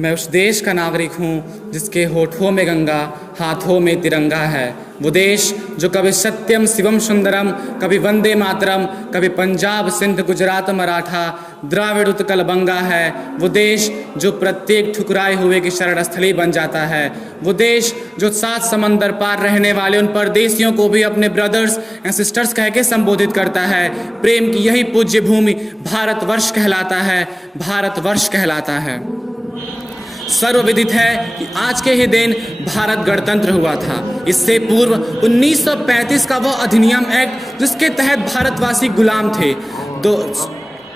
मैं उस देश का नागरिक हूँ जिसके होठों में गंगा, हाथों में तिरंगा है। वो देश जो कभी सत्यम शिवम सुंदरम, कभी वंदे मातरम, कभी पंजाब सिंध गुजरात मराठा द्राविड़ उत्कल बंगा है। वो देश जो प्रत्येक ठुकराए हुए की शरण स्थली बन जाता है। वो देश जो 7 समंदर पार रहने वाले उन परदेशियों को भी अपने ब्रदर्स एंड सिस्टर्स कह के संबोधित करता है। प्रेम की यही पूज्य भूमि भारतवर्ष कहलाता है, भारतवर्ष कहलाता है। सर्वविदित है कि आज के ही दिन भारत गणतंत्र हुआ था। इससे पूर्व 1935 का वह अधिनियम एक्ट जिसके तहत भारतवासी गुलाम थे,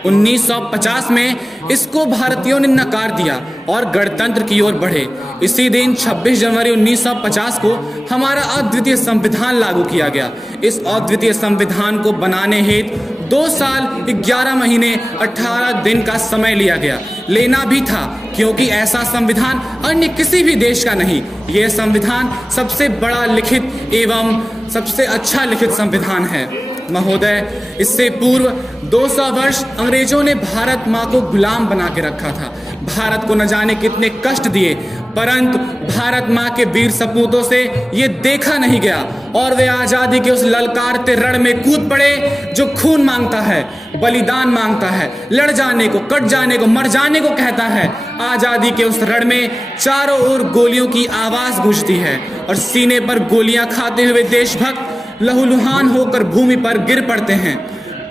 1950 में इसको भारतीयों ने नकार दिया और गणतंत्र की ओर बढ़े। इसी दिन 26 जनवरी 1950 को हमारा अद्वितीय संविधान लागू किया गया। इस अद्वितीय संविधान को बनाने हेतु 2 साल 11 महीने 18 दिन का समय लिया गया। लेना भी था, क्योंकि ऐसा संविधान अन्य किसी भी देश का नहीं। यह संविधान सबसे बड़ा लिखित एवं सबसे अच्छा लिखित संविधान है। महोदय, इससे पूर्व 200 वर्ष अंग्रेजों ने भारत माँ को गुलाम बना के रखा था। भारत को न जाने कितने कष्ट दिए, परंतु भारत माँ के वीर सपूतों से ये देखा नहीं गया और वे आज़ादी के उस ललकारते रण में कूद पड़े जो खून मांगता है, बलिदान मांगता है, लड़ जाने को, कट जाने को, मर जाने को कहता है। आज़ादी के उस रण में चारों ओर गोलियों की आवाज़ गूंजती है और सीने पर गोलियां खाते हुए देशभक्त लहूलुहान होकर भूमि पर गिर पड़ते हैं,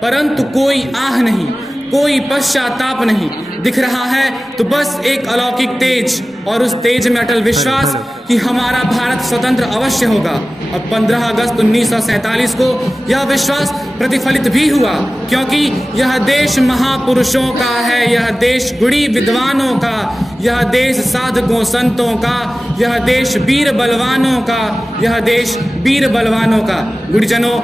परंतु कोई आह नहीं, कोई पश्चाताप नहीं। दिख रहा है तो बस एक अलौकिक तेज, और उस तेज में अटल विश्वास कि हमारा भारत स्वतंत्र अवश्य होगा। और 15 अगस्त 1947 को यह विश्वास प्रतिफलित भी हुआ, क्योंकि यह देश महापुरुषों का है, यह देश गुणी विद्वानों का, यह देश साधकों संतों का, यह देश वीर बलवानों का, यह देश वीर बलवानों का। गुरुजनों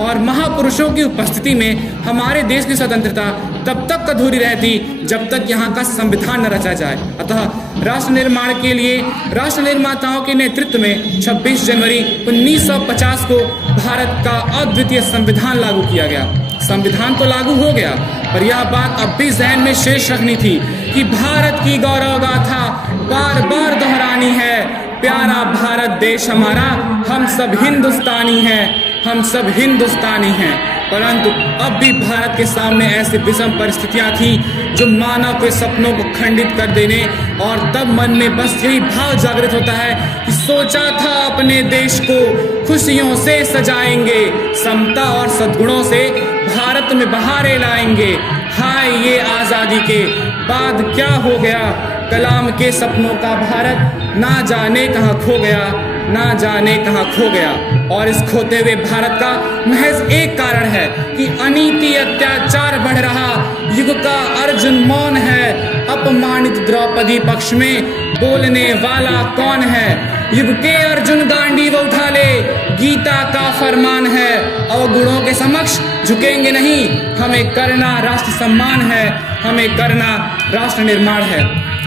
और महापुरुषों की उपस्थिति में हमारे देश की स्वतंत्रता तब तक अधूरी रहती जब तक यहाँ का संविधान न रचा जाए। अतः राष्ट्र निर्माण के लिए राष्ट्र निर्माताओं के नेतृत्व में 26 जनवरी 1950 को भारत का अद्वितीय संविधान लागू किया गया। संविधान तो लागू हो गया, पर यह बात अब भी जहन में शेष रखनी थी कि भारत की गौरव गाथा बार बार दोहरानी है। प्यारा भारत देश हमारा, हम सब हिंदुस्तानी हैं, हम सब हिंदुस्तानी हैं। परंतु अब भी भारत के सामने ऐसी विषम परिस्थितियां थी जो मानव के सपनों को खंडित कर देने, और तब मन में बस यही भाव जागृत होता है कि सोचा था अपने देश को खुशियों से सजाएंगे, समता और सद्गुणों से भारत में बहारें लाएंगे। हाय ये आज़ादी के बाद क्या हो गया, कलाम के सपनों का भारत ना जाने कहाँ खो गया, ना जाने कहाँ खो गया। और इस खोते हुए भारत का महज एक कारण है कि अनीति अत्याचार बढ़ रहा। युग का अर्जुन मौन है, अपमानित द्रौपदी पक्ष में बोलने वाला कौन है। युग के अर्जुन गांडीव उठा ले, गीता का फरमान है, अवगुणों के समक्ष झुकेंगे नहीं। हमें करना राष्ट्र सम्मान है, हमें करना राष्ट्र निर्माण है।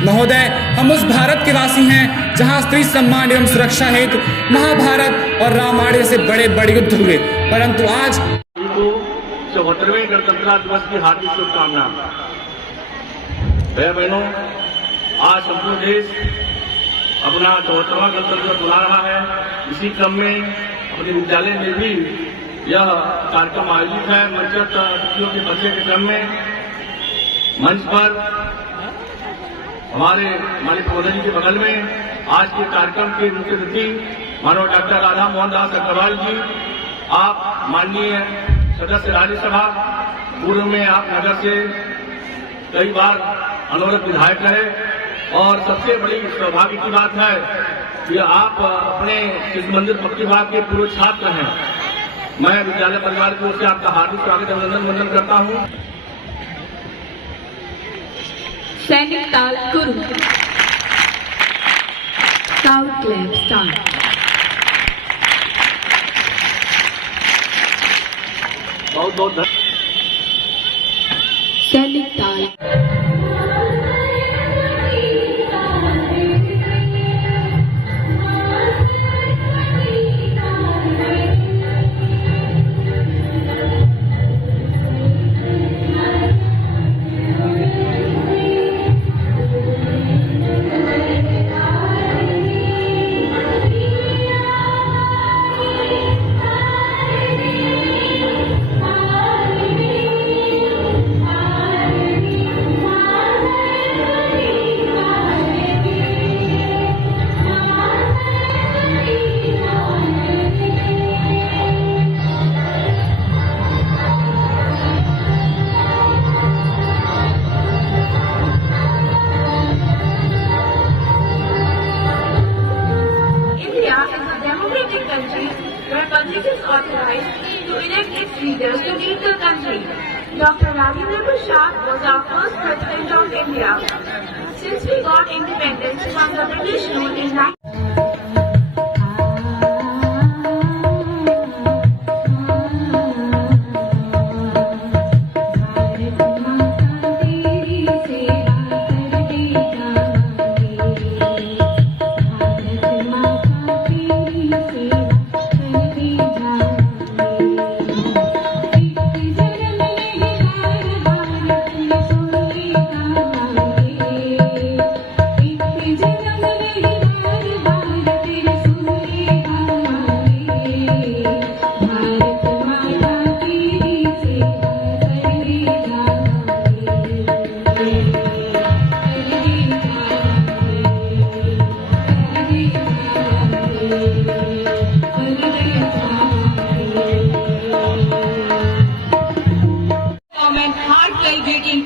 महोदय, हम उस भारत के वासी हैं जहां स्त्री सम्मान एवं सुरक्षा हेतु महाभारत और रामायण से बड़े बड़े युद्ध हुए, परंतु आज 74वें गणतंत्र दिवस की हार्दिक शुभकामना। भाई बहनों, आज संपूर्ण देश अपना 74वां गणतंत्र मना रहा है। इसी क्रम में अपने विद्यालय में भी यह कार्यक्रम आयोजित है। मंचस्थ अतिथियों के परिचय के क्रम में मंच पर हमारे माननीय प्रबोधन जी के बगल में आज के कार्यक्रम के मुख्य अतिथि माननीय डॉक्टर राधा मोहन दास अग्रवाल जी, आप माननीय सदस्य राज्यसभा, पूर्व में आप नगर से कई बार अनवरत विधायक रहे, और सबसे बड़ी सौभाग्य की बात है कि आप अपने शिशु मंदिर पक्की बाग के पूर्व छात्र हैं। मैं विद्यालय परिवार की ओर से आपका हार्दिक स्वागत अभिनंदन वंदन करता हूँ। सैनिक ताल गुरु साउथ क्लैप स्टार्ट। बहुत बहुत धन्यवाद। सैनिक ताल leaders to lead the country. Dr. Rajendra Prasad was our first president of India. Since we got independence from the British rule in 19...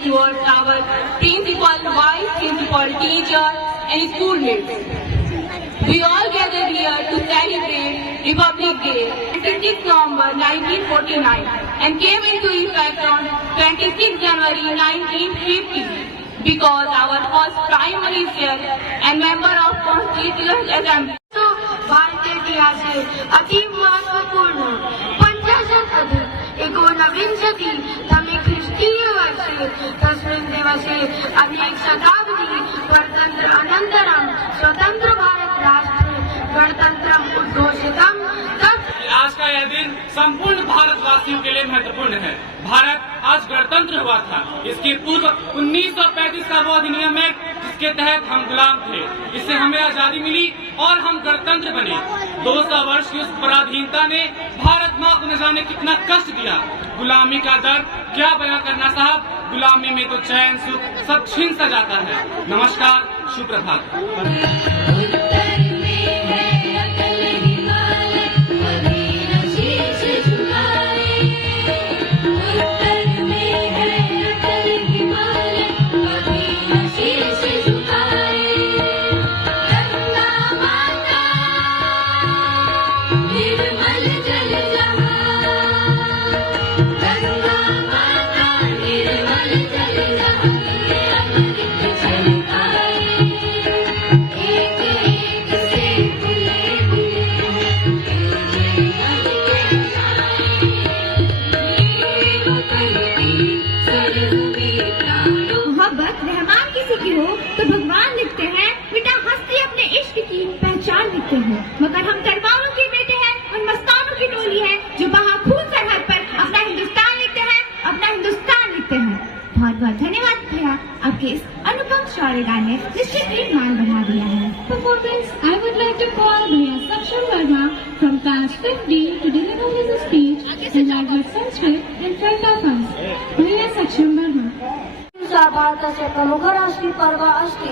towards our principal, vice principal, teacher and schoolmates. We all gathered here to celebrate Republic Day, 26 November 1949 and came into effect on 26 January 1950 because our first Prime Minister and member of Constituent Assembly. भारतीय इतिहासे अतीव महत्वपूर्ण 50 एकोनविंशति तमे ख्रिस्तीय वर्षे तस्मिन् दिवसे अनेक शताब्दी गणतंत्र अनन्तरं स्वतंत्र भारत राष्ट्र गणतंत्रम् उद्घोषितम्। आज का यह दिन संपूर्ण भारतवासियों के लिए महत्वपूर्ण है। भारत आज गणतंत्र हुआ था। इसके पूर्व 1935 का वो अधिनियम है जिसके तहत हम गुलाम थे। इससे हमें आजादी मिली और हम गणतंत्र बने। 200 वर्ष की उस पराधीनता ने भारत माँ को न जाने कितना कष्ट दिया। गुलामी का दर्द क्या बयां करना साहब। गुलामी में तो चैन सुख सब छीन सा जाता है। नमस्कार, शुभ प्रभात। तो भगवान लिखते हैं बेटा हंसते अपने इश्क की पहचान लिखते हैं, मगर हम तरवारों के बेटे हैं, उन मस्तानों की टोली है जो वहाँ खून सरहद पर अपना हिंदुस्तान लिखते हैं, अपना हिंदुस्तान लिखते हैं। बहुत बहुत धन्यवाद भैया, आपके इस अनुपम शौर्य गान ने निश्चित ही मान बढ़ा दिया है। Before this, I would like to call Bhaiya Saksham Verma from class 5D to deliver his speech in language Sanskrit in front of us. Bhaiya Saksham Verma. भारतस्य प्रमुख राष्ट्रीय पर्व अस्ति।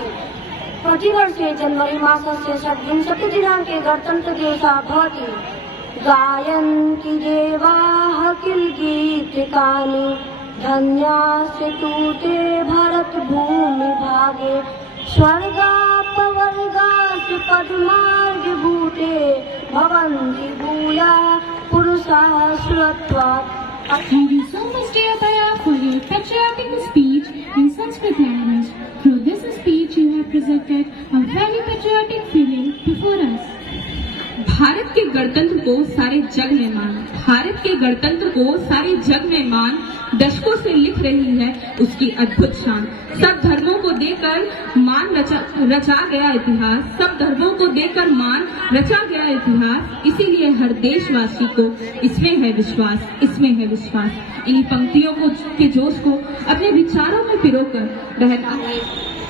प्रतिवर्षे जनवरी मासस्य षड्विंशतिदिनाङ्के गणतन्त्रदिवसः भवति। गायन्ति देवाः किल गीतिकानि धन्यास्य तु ते भारतभूमि भागे स्वर्गापवर्गासु पद्मार्गभूते भवन्ति भूयाः पुरुषाः सुरत्वात्। Thank you so much, dear Bhaiya, for your patriotic speech in Sanskrit language. Through this speech, you have presented a very patriotic feeling before us. Bharat के गणतंत्र को सारे जग में मान, भारत के गणतंत्र को सारे जग में मान दशकों से लिख रही है उसकी अद्भुत शान। सब धर्मों को देकर मान रचा गया इतिहास, सब धर्मों को देकर मान रचा गया इतिहास। इसीलिए हर देशवासी को इसमें है विश्वास, इसमें है विश्वास। इन्हीं पंक्तियों को के जोश को अपने विचारों में पिरोकर रहना।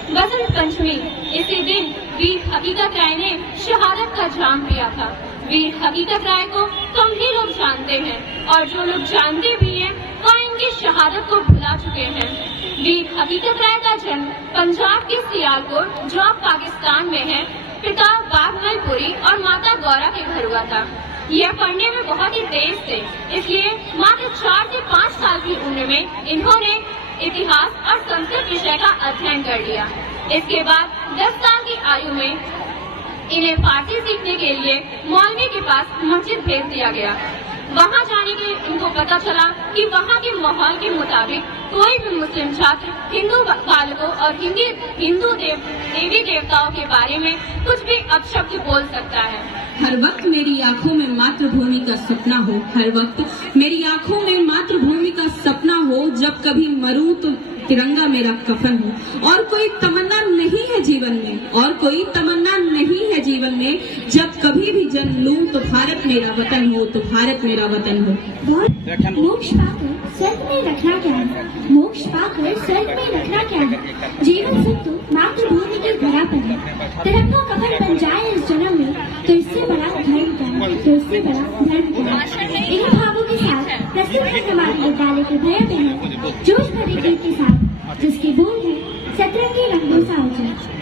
बसंत पंचमी, इसी दिन वीर हकीकत राय ने शहादत का जाम पिया था। वीर हकीकत राय को कम ही लोग जानते हैं और जो लोग जानते भी हैं वो इनकी शहादत को भुला चुके हैं। वीर हकीकत राय का जन्म पंजाब के सियालकोट जो अब पाकिस्तान में है, पिता बागमलपुरी और माता गौरा के घर हुआ था। यह पढ़ने में बहुत ही तेज थे, इसलिए मात्र 4 से 5 साल की उम्र में इन्होंने इतिहास और संस्कृत विषय का अध्ययन कर लिया। इसके बाद 10 साल की आयु में इन्हें फारसी सीखने के लिए मौलवी के पास मस्जिद भेज दिया गया। वहाँ जाने के उनको पता चला कि वहाँ के माहौल के मुताबिक कोई भी मुस्लिम छात्र हिंदू बालकों और हिंदू देवी देवताओं के बारे में कुछ भी अपशब्द बोल सकता है। हर वक्त मेरी आंखों में मातृभूमि का सपना हो, हर वक्त मेरी आंखों में मातृभूमि का सपना हो, जब कभी मरूं तो तिरंगा मेरा कफन हो। और कोई तमन्ना नहीं है जीवन में, और कोई तमन्ना नहीं है जीवन में, जब कभी भी जन्म लूं तो भारत मेरा वतन हो, तो भारत मेरा वतन हो। मोक्ष पाकर स्वर्ग में रखना क्या है, मोक्ष पाकर स्वर्ग में रखना क्या है, जीवन सुख तो मातृभूमि की धरा पर है। तिरंगा कफन बन जाए इस जन्म में तो इससे बड़ा धर्म क्या है, तो इससे बड़ा धर्म क्या है। इन भावों के साथ प्रस्तुत है हमारे विद्यालय के भैया बहन जोश भरे गीत के साथ, जिसके बोल है सतरंगी रंगों सा उजला।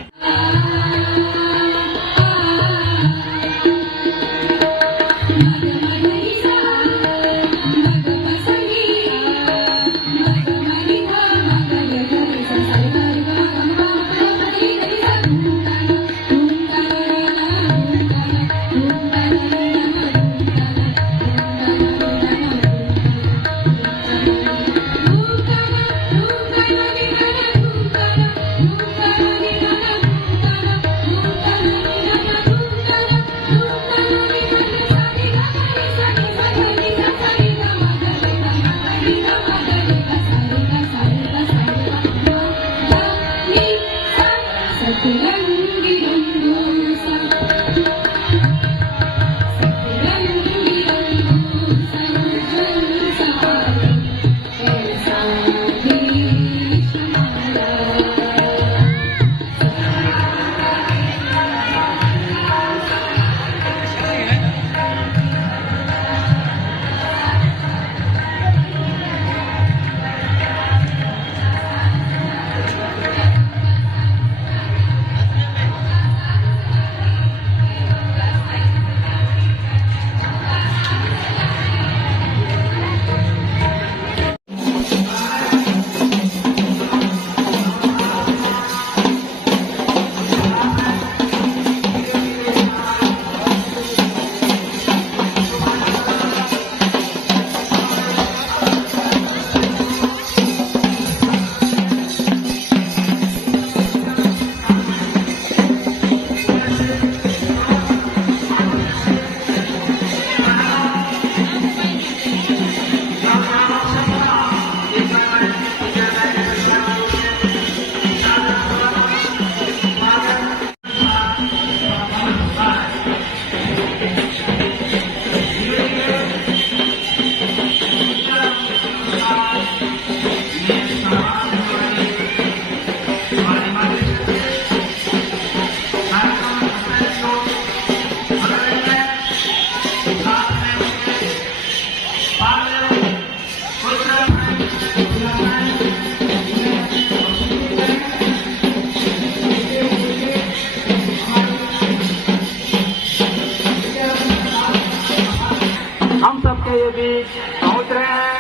ये बीच पहुंच रहे हैं।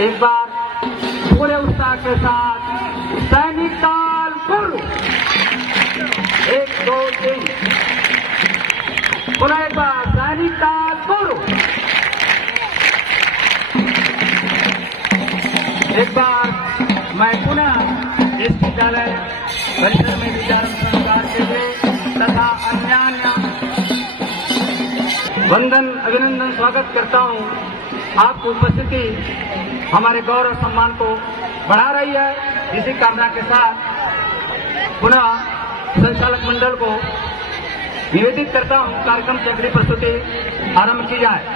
एक बार पूरे उत्साह के साथ सैनिक ताल शुरू, 1 2 3, पुनः एक बार सैनिक ताल शुरू। एक बार मैं पुनः इस विद्यालय परिसर में विद्यार्थी संस्कार के लिए तथा अन्य वंदन अभिनंदन स्वागत करता हूं। आपकी उपस्थिति हमारे गौरव सम्मान को बढ़ा रही है। इसी कामना के साथ पुनः संचालक मंडल को निवेदित करता हूं कार्यक्रम की अगली प्रस्तुति आरंभ की जाए।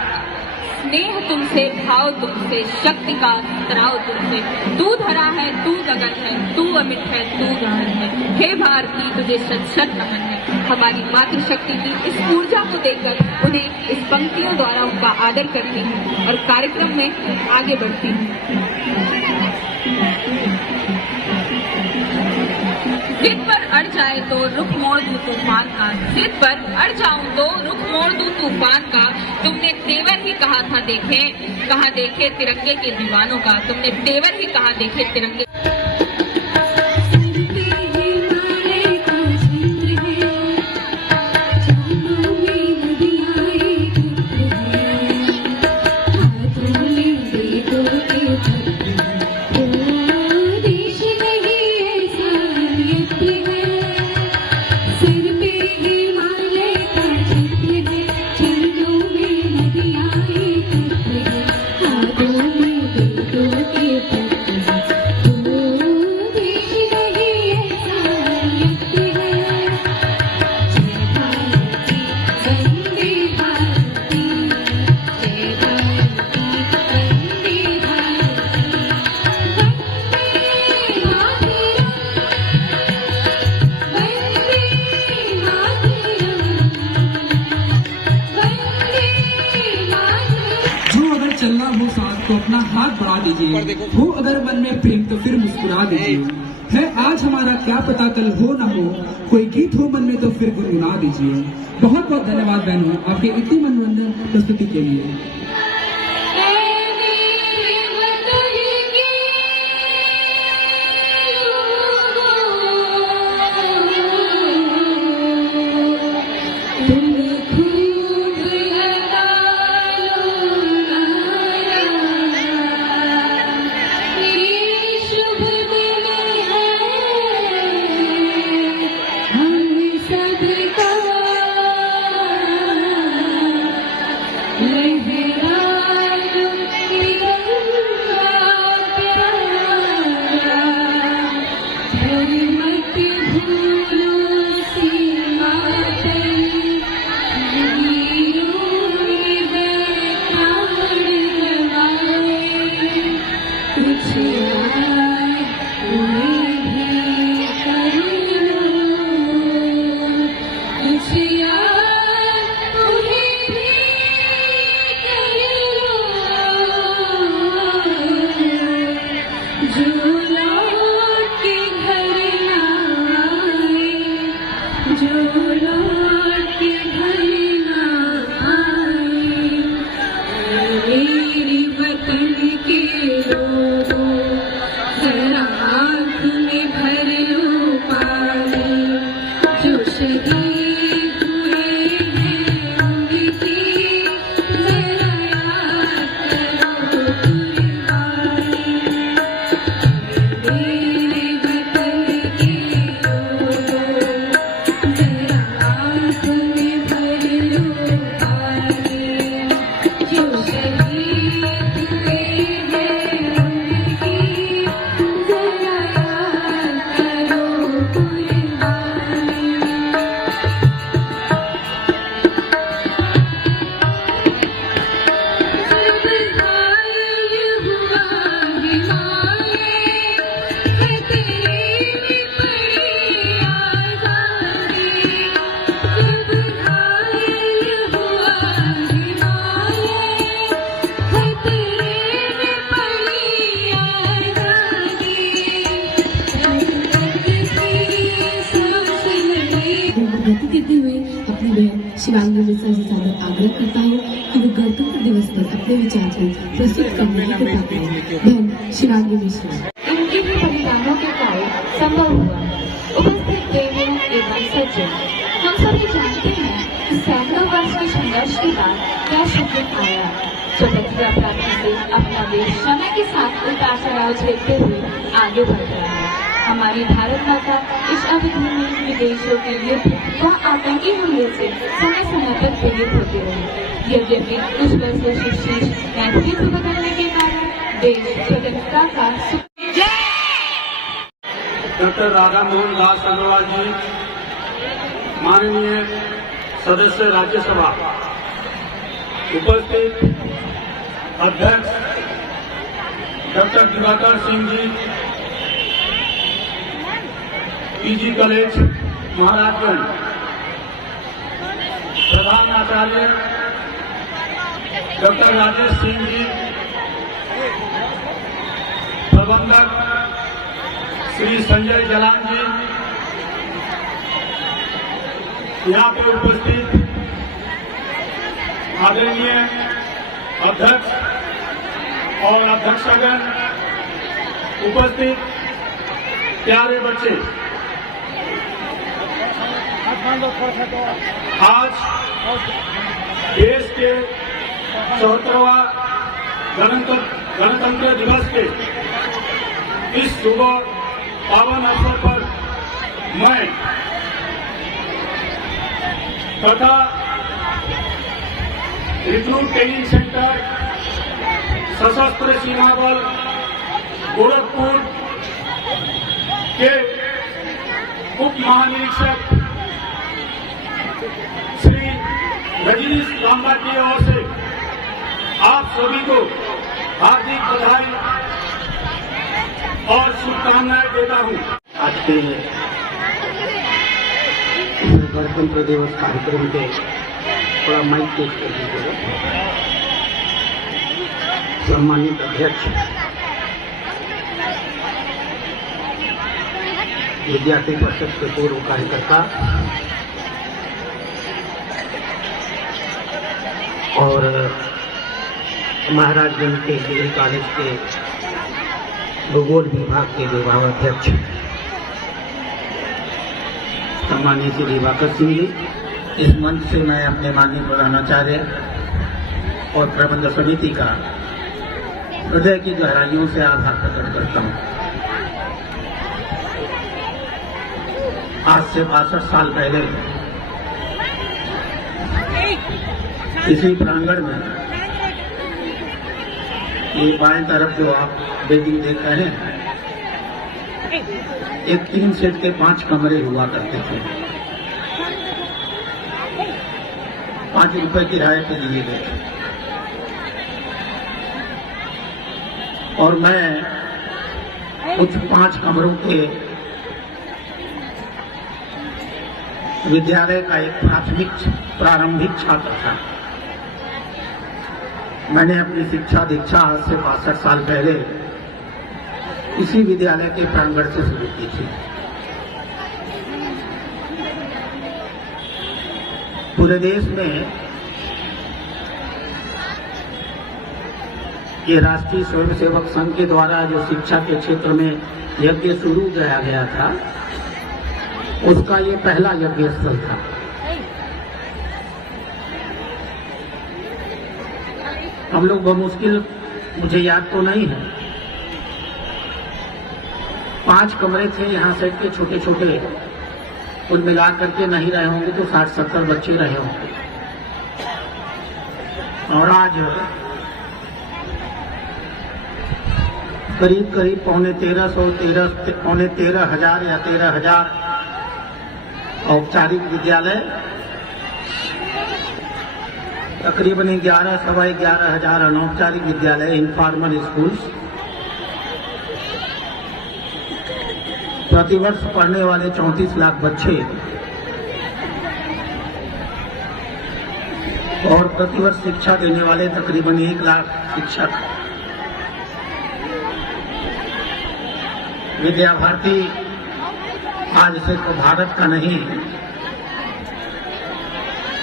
स्नेह तुमसे, भाव तुमसे, शक्ति का तराव तुमसे, तू धरा है, तू गगन है, तू अमिट है, तू गहन है। हे भारती, तुझे शत शत नमन है। हमारी मातृशक्ति की इस ऊर्जा को देखकर उन्हें इस पंक्तियों द्वारा उनका आदर करती हूँ और कार्यक्रम में आगे बढ़ती हूँ। जिद पर अड़ जाए तो रुख मोड़ दूं तूफान का, जिद पर अड़ जाऊं तो रुख मोड़ दूं तूफान का। तुमने तेवर ही कहा था देखे तिरंगे के दीवानों का, तुमने तेवर ही कहा देखे तिरंगे। हाथ बढ़ा दीजिए। हो अगर मन में प्रेम तो फिर मुस्कुरा दीजिए। है आज हमारा क्या पता कल हो ना हो, कोई गीत हो मन में तो फिर गुनगुना दीजिए। बहुत बहुत धन्यवाद बहनों आपके इतनी मनोरंजन प्रस्तुति के लिए। शिवांगी मिश्रा से सादर आग्रह करता हूँ कि वो गणतंत्र दिवस पर अपने विचार को प्रस्तुत करने की कृपा करें। बहन शिवांगी मिश्रा। इनके भी बलिदानों के कारण संभव हुआ। उपस्थित देवियों एवं सज्जन, हम सभी जानते हैं कि सैकड़ों वर्ष के संघर्ष के बाद क्या शक्ति आया। स्वतंत्रता प्राप्ति से अपना देश समय के साथ उतार चढ़ाव झेलते हुए आगे बढ़ रहा है। हमारी भारत माता इस अवधि में विदेशों के युद्ध व आतंकी हमले से समय समय पर पीड़ित होती रही। यद्यपि कुछ वर्षों से शीर्ष नेतृत्व बदलने के कारण देश स्वतंत्रता का डॉक्टर राधा मोहन दास अग्रवाल जी, माननीय सदस्य राज्यसभा, उपस्थित अध्यक्ष doctor Diwakar Singh ji, PG college Maharajganj, प्रधान आचार्य डॉक्टर राजेश सिंह जी, प्रबंधक श्री संजय जलान जी, यहाँ पर उपस्थित आदरणीय अध्यक्ष और अध्यक्षगण, उपस्थित प्यारे बच्चे, आज देश के 74वां गणतंत्र दिवस के इस शुभ पावन अवसर पर मैं तथा रिक्रूट ट्रेनिंग सेंटर सशस्त्र सीमा बल गोरखपुर के उप महानिरीक्षक श्री रजनीश लांबा की ओर से आप सभी को हार्दिक बधाई और शुभकामनाएं देता हूं। आज के गणतंत्र दिवस कार्यक्रम के थोड़ा माइक पेश कर दीजिएगा। सम्मानित अध्यक्ष, विद्यार्थी परिषद के पूर्व कार्यकर्ता और महाराजगंज के डिग्री कॉलेज के भूगोल विभाग के विभागाध्यक्ष सम्मानीय श्री दिवाकर सिंह जी, इस मंच से मैं अपने माननीय प्रधानाचार्य और प्रबंध समिति का हृदय की गहराइयों से आभार प्रकट करता हूँ। आज से 62 साल पहले इसी प्रांगण में, ये बाएं तरफ जो आप बिल्डिंग देख रहे हैं, एक 3 सेट के 5 कमरे हुआ करते थे। 5 रुपए किराए पे लिए गए थे और मैं कुछ 5 कमरों के विद्यालय का एक प्रारंभिक छात्र था। मैंने अपनी शिक्षा दीक्षा आज से 62 साल पहले इसी विद्यालय के प्रांगण से शुरू की थी। पूरे देश में ये राष्ट्रीय स्वयंसेवक संघ के द्वारा जो शिक्षा के क्षेत्र में यज्ञ शुरू किया गया था, उसका ये पहला यज्ञ स्थल था। हम लोग बमुश्किल, मुझे याद तो नहीं है, 5 कमरे थे यहाँ से के छोटे छोटे, कुल मिला करके नहीं रहे होंगे तो 60-70 बच्चे रहे होंगे। और आज करीब पौने 13,000 या 13,000 औपचारिक विद्यालय, तकरीबन 11,000 अनौपचारिक विद्यालय, इनफॉर्मल स्कूल्स, प्रतिवर्ष पढ़ने वाले 34 लाख बच्चे और प्रतिवर्ष शिक्षा देने वाले तकरीबन 1 लाख शिक्षक। विद्या भारती आज सिर्फ भारत का नहीं,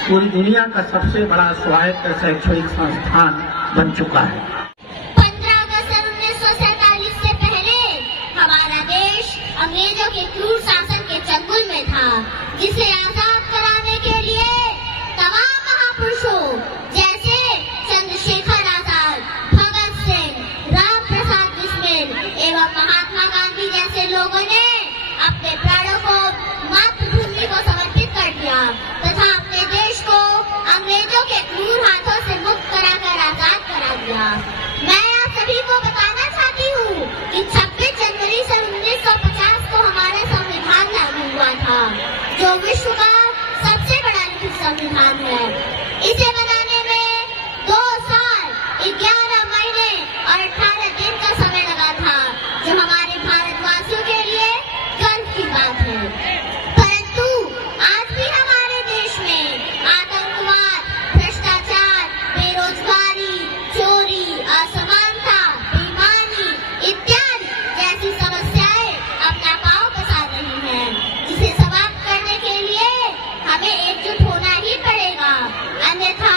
पूरी दुनिया का सबसे बड़ा स्वायत्त शैक्षणिक संस्थान बन चुका है। 15 अगस्त 1947 से पहले हमारा देश अंग्रेजों के क्रूर शासन के चंगुल में था, जिसे आजाद कराने के लिए तमाम महापुरुषों जैसे चंद्रशेखर आजाद, भगत सिंह, राम प्रसाद बिस्मिल एवं महात्मा गांधी जैसे लोगों ने अपने प्राणों को मातृभूमि को समर्पित कर दिया तथा अपने देश को अंग्रेजों के क्रूर हाथों से मुक्त कराकर आजाद करा दिया। मैं आप सभी को बताना चाहती हूँ कि 26 जनवरी सन 1950 को हमारा संविधान लागू हुआ था, जो विश्व का सबसे बड़ा लिखित संविधान है। इसे बनाने में 2 साल, 11 महीने और 18 दिन का समय लगा था, जो हमारे भारतवासियों के लिए गर्व की बात है। परंतु आज भी हमारे देश में आतंकवाद, भ्रष्टाचार, बेरोजगारी, चोरी, असमानता, बेईमानी इत्यादि जैसी समस्याएं अपना पांव पसार रही हैं, जिसे समाप्त करने के लिए हमें एकजुट होना ही पड़ेगा, अन्यथा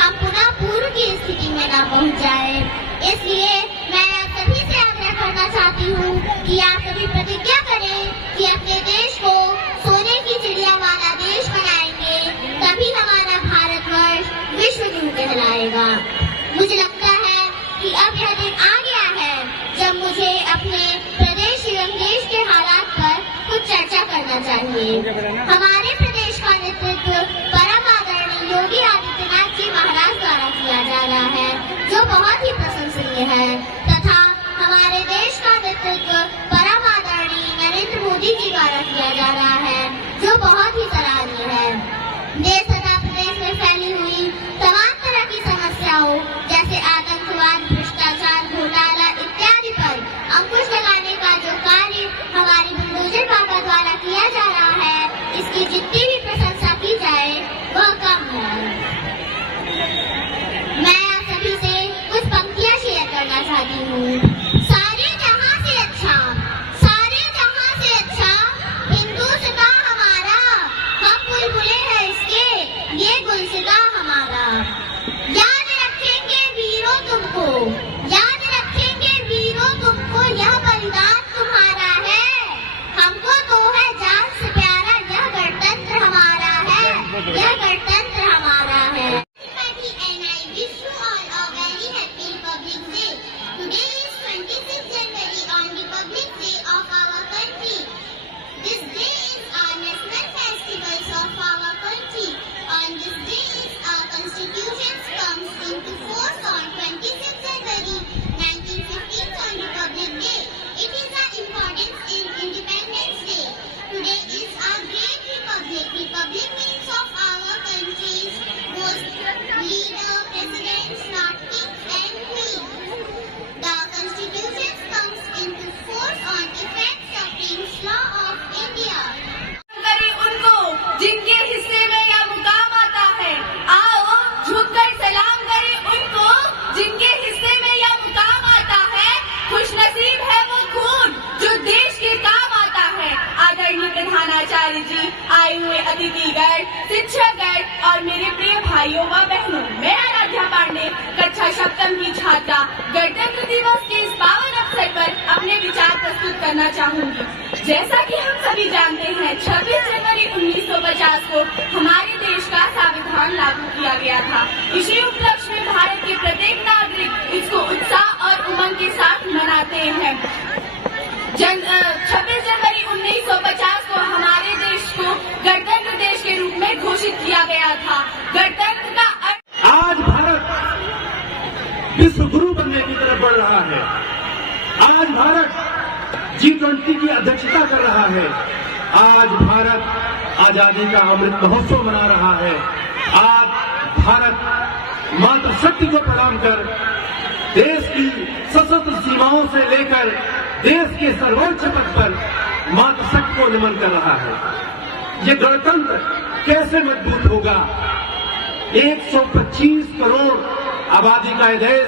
हम पुनः पूर्व की स्थिति में न पहुंच जाए। इसलिए मैं आप सभी से आग्रह करना चाहती हूँ कि आप सभी प्रतिज्ञा करें कि अपने देश को सोने की चिड़िया वाला देश बनाएंगे, तभी हमारा भारतवर्ष विश्व गुरु कहलाएगा। मुझे लगता है कि अब यह दिन आ गया है जब मुझे अपने प्रदेश एवं देश के हालात पर कुछ चर्चा करना चाहिए। हमारे प्रदेश का नेतृत्व परम आदरणीय योगी आदित्यनाथ जी महाराज द्वारा किया जा रहा है, जो बहुत ही प्रशंसनीय है, तथा हमारे देश का नेतृत्व परम आदरणीय नरेंद्र मोदी जी द्वारा किया जा रहा है, जो बहुत ही सराहनीय है। देश तथा प्रदेश में फैली हुई तमाम तरह की समस्याओं जैसे आतंकवाद, भ्रष्टाचार, घोटाला इत्यादि पर अंकुश लगाने का जो कार्य हमारी बुलडोजर बाबा द्वारा किया जा रहा है, इसकी जितनी भी प्रशंसा की जाए वह कम है। मैं आप सभी से कुछ पंक्तियां शेयर आए हुए अतिथिगण, शिक्षकगण और मेरे प्रिय भाइयों व बहनों, मैं आराध्या पांडे, कक्षा सप्तम की छात्रा, गणतंत्र दिवस के इस पावन अवसर पर अपने विचार प्रस्तुत करना चाहूंगी। जैसा कि हम सभी जानते हैं, 26 जनवरी 1950 को हमारे देश का संविधान लागू किया गया था। इसी उपलक्ष्य में भारत के प्रत्येक नागरिक इसको उत्साह और उमंग के साथ मनाते हैं। 26 जनवरी 1950 को हमारे देश को गणतंत्र देश के रूप में घोषित किया गया था। गणतंत्र का आज भारत विश्व गुरु बनने की तरफ बढ़ रहा है। आज भारत G20 की अध्यक्षता कर रहा है। आज भारत आजादी का अमृत महोत्सव मना रहा है। आज भारत मातृशक्ति को प्रणाम कर देश की सशस्त्र सीमाओं से लेकर देश के सर्वोच्च पद पर मातृशक्ति को नमन कर रहा है। ये गणतंत्र कैसे मजबूत होगा? 125 करोड़ आबादी का देश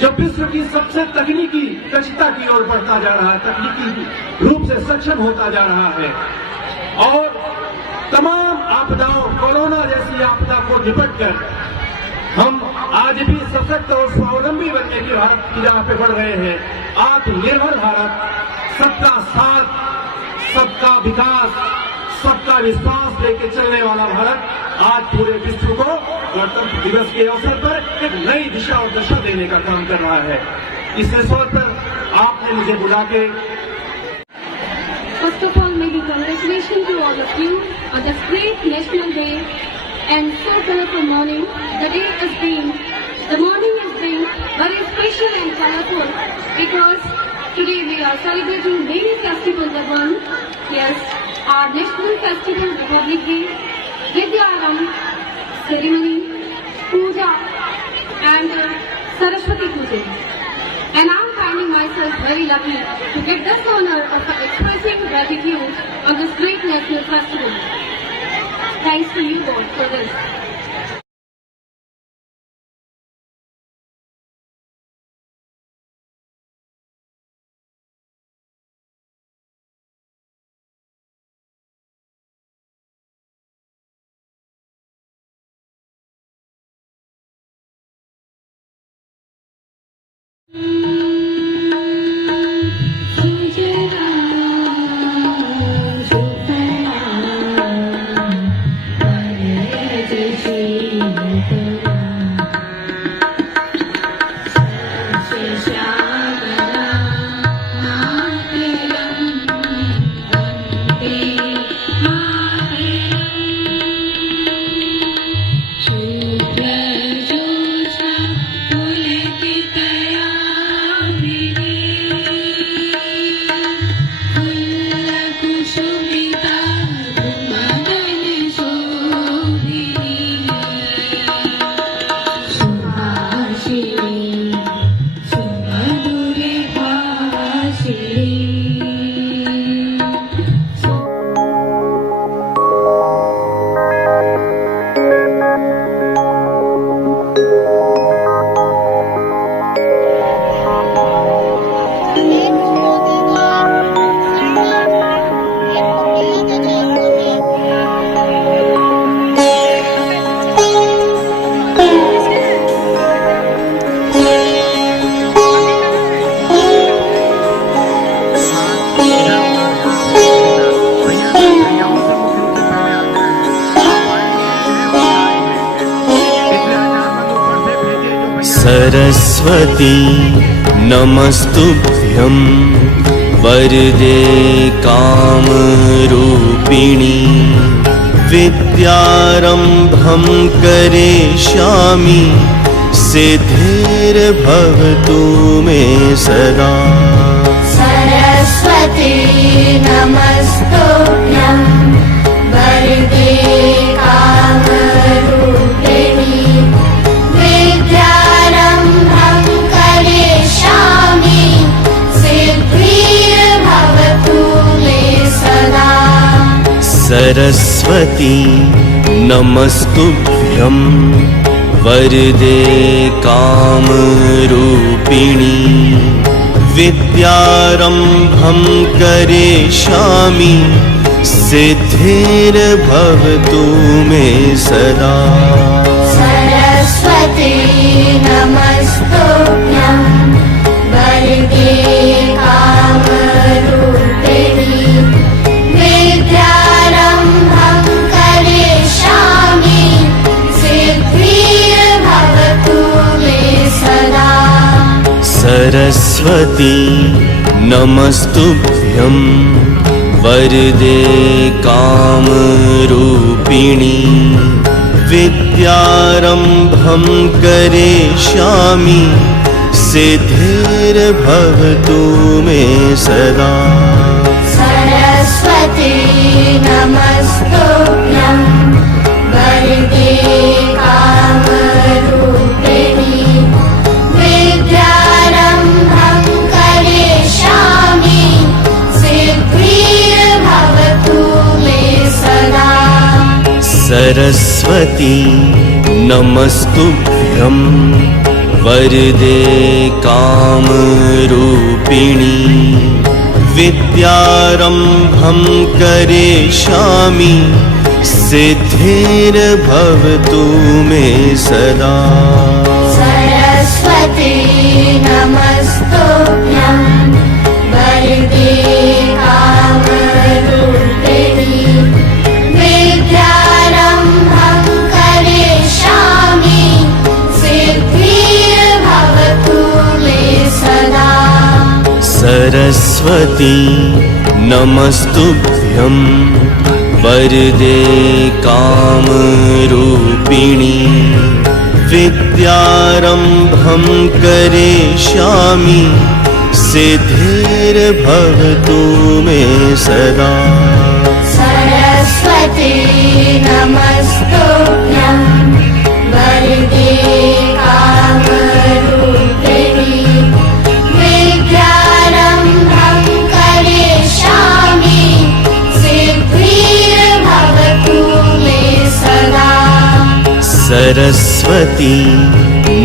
जो विश्व की सबसे तकनीकी दक्षता की ओर बढ़ता जा रहा है, तकनीकी रूप से सक्षम होता जा रहा है और तमाम आपदाओं, कोरोना जैसी आपदा को निपट कर हम आज भी सशक्त और स्वावलंबी बनने की राह पे बढ़ रहे हैं। आत्मनिर्भर भारत, सबका साथ, सबका विकास, सबका विश्वास लेके चलने वाला भारत आज पूरे विश्व को गणतंत्र दिवस के अवसर पर एक नई दिशा और दशा देने का काम कर रहा है। इस अवसर पर आपने मुझे बुला के First of all, many congratulations to all of you on this great National Day and so colorful morning. The morning is being very special and colorful because today we are celebrating many festivals of one. Yes, our national festival, Republic Day, Vidyaram ceremony, Puja and Saraswati Puja. And I'm finding myself very lucky to get this honor of expressing gratitude on this great national festival. Thanks to you all for this. Saraswati नमस्तुभ्यं वरदे कामरूपिणी विद्यारम्भं करिष्यामि सिद्धिर्भवतु मे सदा। सरस्वती नमस्तुभ्यं वरदे कामरूपिणी विद्यारम्भं करिष्यामि सिद्धिर्भवतु मे सदा। सरस्वती नमस्तुभ्यं वरदे कामरूपिणी विद्यारम्भं करिष्यामि सिद्धिर्भवतु मे सदा। सरस्वती नमस्तुभ्यं वरदे कामरूपिणि विद्यारम्भं करिष्यामि सिद्धिर्भवतु मे सदा। सरस्वती नमस्तुभ्यं वरदे कामरूपिणि विद्यारम्भं करिष्यामि सिद्धिर्भवतु मे सदा। सरस्वती नमस्तुभ्यं वरदे कामरूपिणि विद्यारम्भं करिष्यामि सिद्धिर्भवतु मे सदा। सरस्वती नमस्तुभ्यं वरदे कामरूपिणि विद्यारम्भं करिष्यामि सिद्धिर्भवतु मे सदा। सरस्वती नमस्तुभ्यं वरदे कामरूपिणि विद्यारम्भं करिष्यामि सिद्धिर्भवतु मे सदा। सरस्वती नमस्तुभ्यं वरदे कामरूपिणि विद्यारम्भं करिष्यामि सिद्धिर्भवतु मे सदा। सरस्वती नमस्तुभ्यं वरदे कामरूपिणि विद्यारम्भं करिष्यामि सिद्धिर्भवतु मे सदा। सरस्वती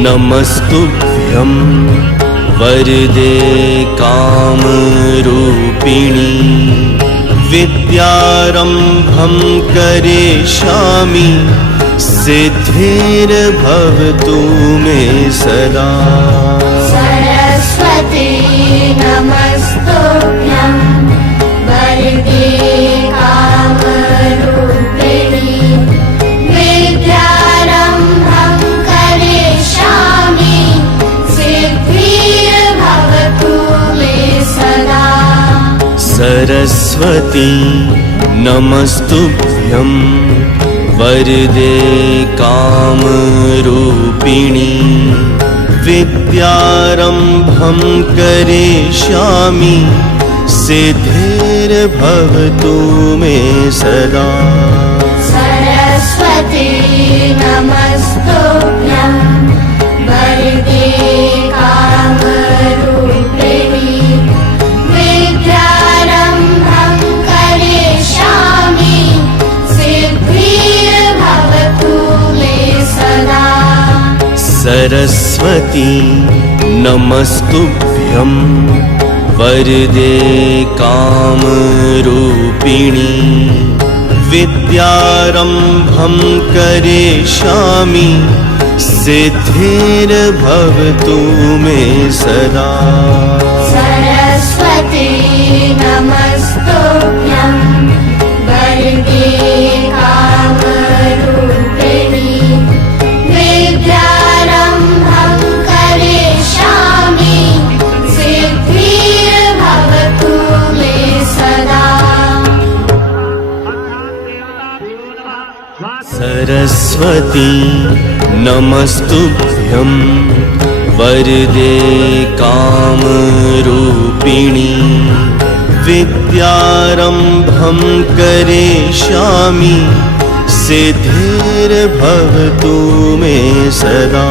नमस्तुभ्यं वरदे कामरूपिणि विद्यारम्भं करिष्यामि सिद्धिर्भवतु मे सदा। सरस्वती नमस्तुभ्यं वरदे कामरूपिणि विद्यारम्भं करिष्यामि सिद्धिर्भवतु मे सदा। सरस्वती नमस्तुभ्यं वरदे कामरूपिणि विद्यारम्भं करिष्यामि सिद्धिर्भवतु मे सदा। सरस्वती नमस्तुभ्यं वरदे कामरूपिणि विद्यारम्भं करिष्यामि सिद्धिर्भवतु मे सदा। सरस्वती नमस्तुभ्यं वरदे कामरूपिणि विद्यारम्भं करिष्यामि सिद्धिर्भवतु मे सदा। सरस्वती नमस्तुभ्यं वरदे कामरूपिणि विद्यारम्भं करिष्यामि सिद्धिर्भवतु मे सदा। सरस्वती नमस्तुभ्यं वरदे कामरूपिणि विद्यारम्भं करिष्यामि सिद्धिर्भवतु मे सदा।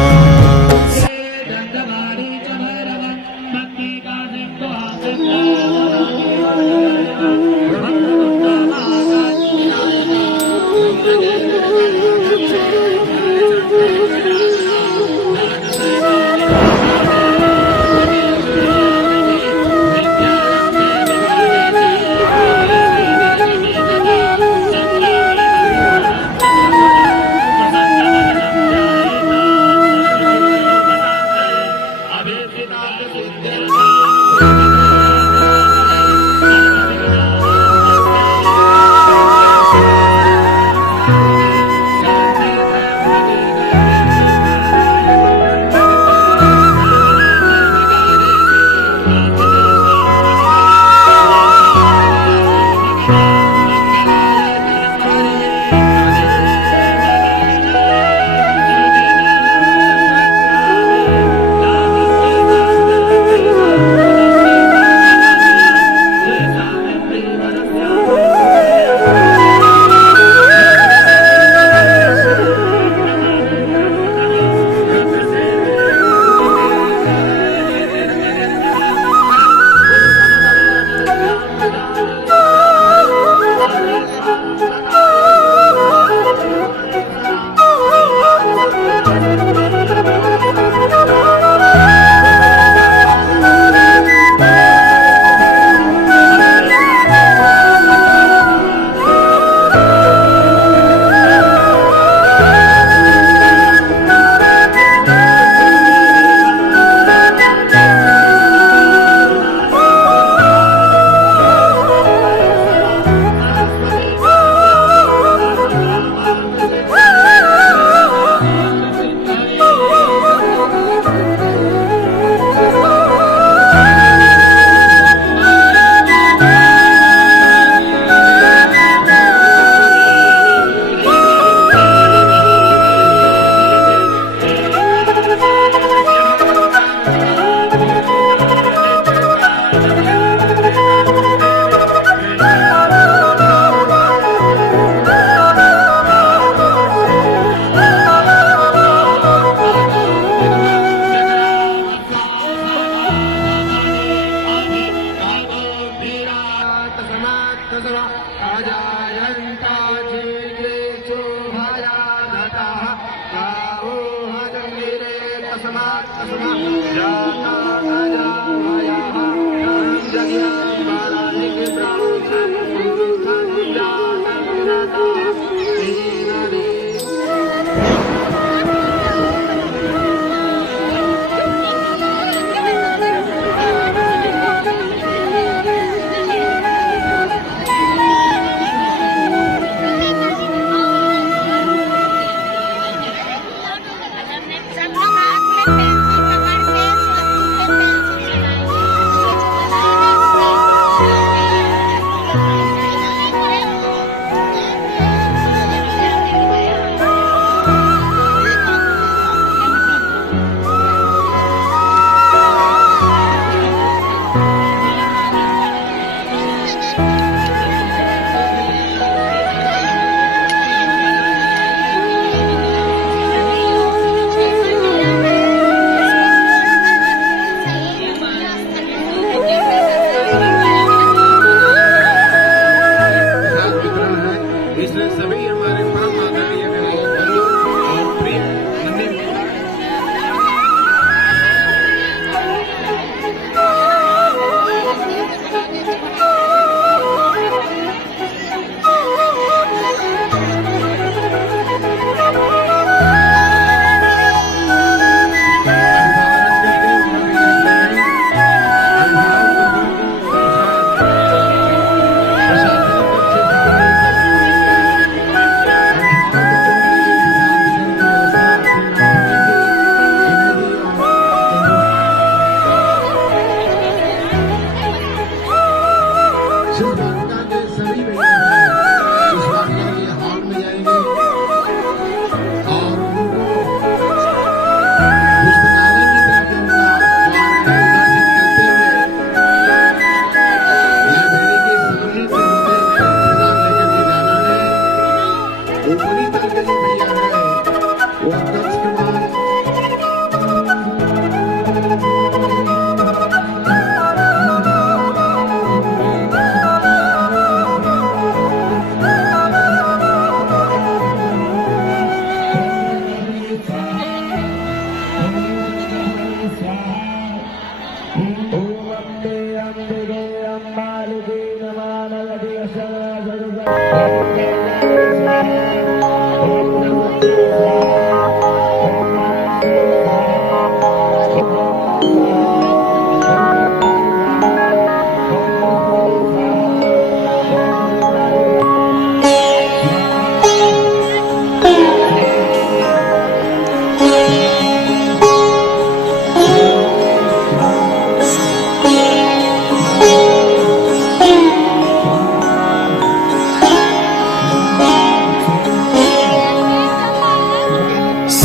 इसलिए सभी हमारे परम आदरणीय बंधु और प्रिय मंदिर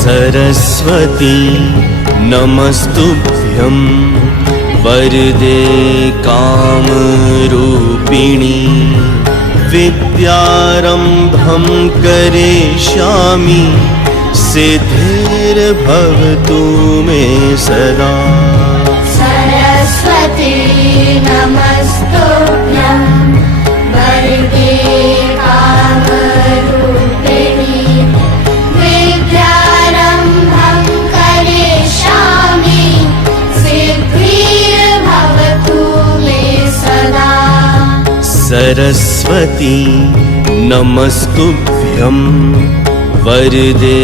सरस्वती नमस्तुभ्यं वरदे कामरूपिणी विद्यारम्भं करिष्यामि सिद्धिर्भवतु मे सदा। सरस्वती नमस्तुभ्यं वरदे कामरूपिणी विद्यारम्भं करिष्यामि सिद्धिर्भवतु मे सदा। सरस्वती नमस्तुभ्यं वरदे